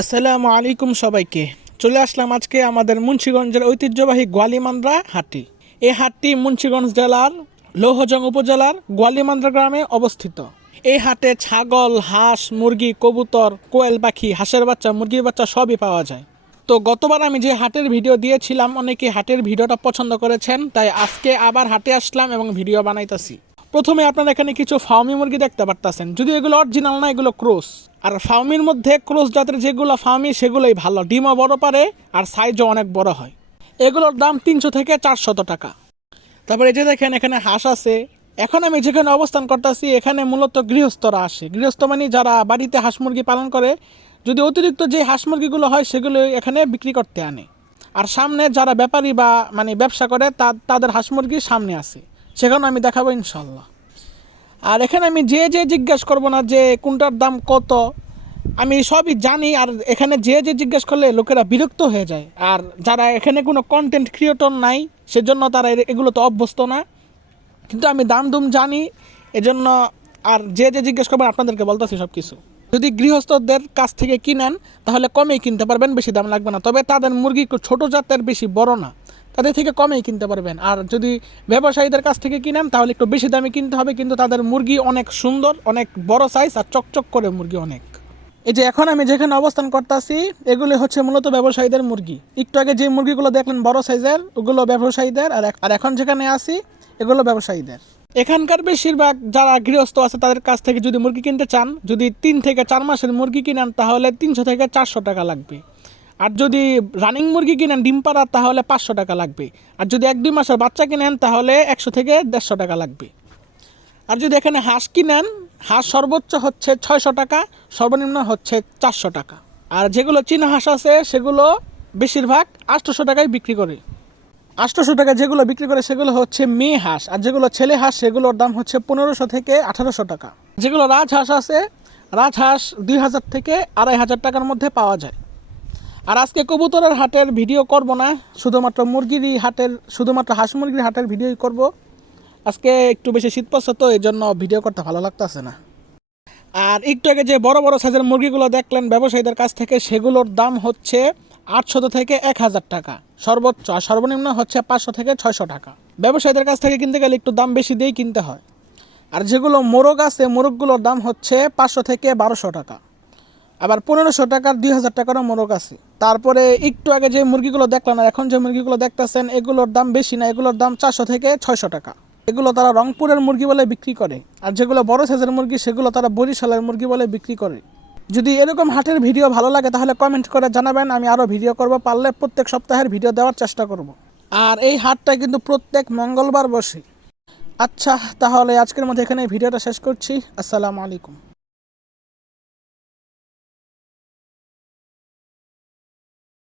আসসালামু আলাইকুম সবাইকে। চলে আসলাম আজকে আমাদের মুন্সিগঞ্জের ঐতিহ্যবাহী গোয়ালিমান্দ্রা হাটে। এই হাটটি মুন্সিগঞ্জ জেলার লৌহজং উপজেলার গোয়ালিমান্দ্রা গ্রামে অবস্থিত। এই হাটে ছাগল, হাঁস, মুরগি, কবুতর, কোয়েল পাখি, হাঁসের বাচ্চা, মুরগির বাচ্চা সবই পাওয়া যায়। তো গতবার আমি যে হাটের ভিডিও দিয়েছিলাম অনেকে হাটের ভিডিওটা পছন্দ করেছেন, তাই আজকে আবার হাটে আসলাম এবং ভিডিও বানাইতেছি। প্রথমে আপনারা এখানে কিছু ফার্মি মুরগি দেখতে পারতেছেন, যদিও এগুলো অরিজিনাল না, এগুলো ক্রস। আর ফার্মির মধ্যে ক্রস জাতের যেগুলো ফার্মি সেগুলোই ভালো, ডিমও বড় পারে আর সাইজও অনেক বড় হয়। এগুলোর দাম 300 থেকে 400 টাকা। তারপরে এই যে দেখেন এখানে হাঁস আছে। এখন আমি যেখানে অবস্থান করতেছি এখানে মূলত গৃহস্থরা আসে। গৃহস্থ মানে যারা বাড়িতে হাঁস মুরগি পালন করে, যদি অতিরিক্ত যে হাঁস মুরগিগুলো হয় সেগুলো এখানে বিক্রি করতে আনে। আর সামনে যারা ব্যাপারী বা ব্যবসা করে তাদের হাঁস মুরগি সামনে আছে, সেখানে আমি দেখাবো ইনশাল্লাহ। আর এখানে আমি যে জিজ্ঞাসা করবো না যে কোনটার দাম কত, আমি সবই জানি। আর এখানে যে জিজ্ঞেস করলে লোকেরা বিরক্ত হয়ে যায়। আর যারা এখানে কোনো কন্টেন্ট ক্রিয়েটর নাই সেজন্য তারা এগুলো তো অভ্যস্ত না, কিন্তু আমি দাম দুম জানি এজন্য। আর যে জিজ্ঞেস করবেন আপনাদেরকে বলতেছি সব কিছু। যদি গৃহস্থদের কাছ থেকে কিনেন তাহলে কমেই কিনতে পারবেন, বেশি দাম লাগবে না। তবে তাদের মুরগি ছোট জাতের, বেশি বড় না, তাদের থেকে কমেই কিনতে পারবেন। আর যদি ব্যবসায়ীদের কাছ থেকে কিনেন তাহলে একটু বেশি দামে কিনতে হবে, কিন্তু তাদের মুরগি অনেক সুন্দর, অনেক বড় সাইজ আর চকচক করে মুরগি অনেক। এই যে এখন আমি যেখানে অবস্থান করতেছি এগুলি হচ্ছে মূলত ব্যবসায়ীদের মুরগি। একটু আগে যে মুরগিগুলো দেখলেন বড় সাইজের, ওগুলো ব্যবসায়ীদের। আর এখন যেখানে আছি এগুলো ব্যবসায়ীদের। এখানকার বেশিরভাগ যারা গৃহস্থ আছে তাদের কাছ থেকে যদি মুরগি কিনতে চান, যদি 3 থেকে 4 মাসের মুরগি কিনেন তাহলে 300 থেকে 400 টাকা লাগবে। আর যদি রানিং মুরগি কিনেন ডিম পাড়া তাহলে 500 টাকা লাগবে। আর যদি 1-2 মাসের বাচ্চা কিনেন তাহলে 100 থেকে 150 টাকা লাগবে। আর যদি এখানে হাঁস কিনেন, হাঁস সর্বোচ্চ হচ্ছে 600 টাকা, সর্বনিম্ন হচ্ছে 400 টাকা। আর যেগুলো চীনা হাঁস আছে সেগুলো বেশিরভাগ 800 টাকায় বিক্রি করে। 800 টাকা যেগুলো বিক্রি করে সেগুলো হচ্ছে মেয়ে হাঁস। আর যেগুলো ছেলে হাঁস সেগুলোর দাম হচ্ছে 1500 থেকে 1800 টাকা। যেগুলো রাজহাঁস আছে, রাজহাঁস 2000 থেকে 2500 টাকার মধ্যে পাওয়া যায়। আর আজকে কবুতরের হাটের ভিডিও করব না, শুধুমাত্র শুধুমাত্র হাঁস মুরগির হাটের ভিডিওই করব। আজকে একটু বেশি শীত পড়ছে তো এই জন্য ভিডিও করতে ভালো লাগতেছে না। আর একটু আগে যে বড় বড় সাইজের মুরগিগুলো দেখলেন ব্যবসায়ীদের কাছ থেকে, সেগুলোর দাম হচ্ছে 800 থেকে 1000 টাকা সর্বোচ্চ, আর সর্বনিম্ন হচ্ছে 500 থেকে 600 টাকা। ব্যবসায়ীদের কাছ থেকে কিনতে গেলে একটু দাম বেশি দিয়েই কিনতে হয়। আর যেগুলো মোরগ আছে মোরগগুলোর দাম হচ্ছে 500 থেকে 1200 টাকা। আবার 1500 টাকার 2000 টাকারও মোরগ আছে। তারপরে একটু আগে যে মুরগিগুলো দেখলেন আর এখন যে মুরগিগুলো দেখতেছেন এগুলোর দাম বেশি না, এগুলোর দাম 400 থেকে 600 টাকা। এগুলো তারা রংপুরের মুরগি বলে বিক্রি করে। আর যেগুলো বড় সাইজের মুরগি সেগুলো তারা বরিশালের মুরগি বলে বিক্রি করে। যদি এরকম হাটের ভিডিও ভালো লাগে তাহলে কমেন্ট করে জানাবেন, আমি আরও ভিডিও করব, পারলে প্রত্যেক সপ্তাহের ভিডিও দেওয়ার চেষ্টা করব। আর এই হাটটা কিন্তু প্রত্যেক মঙ্গলবার বসে। আচ্ছা, তাহলে আজকের মধ্যে এখানে ভিডিওটা শেষ করছি। আসসালামু আলাইকুম।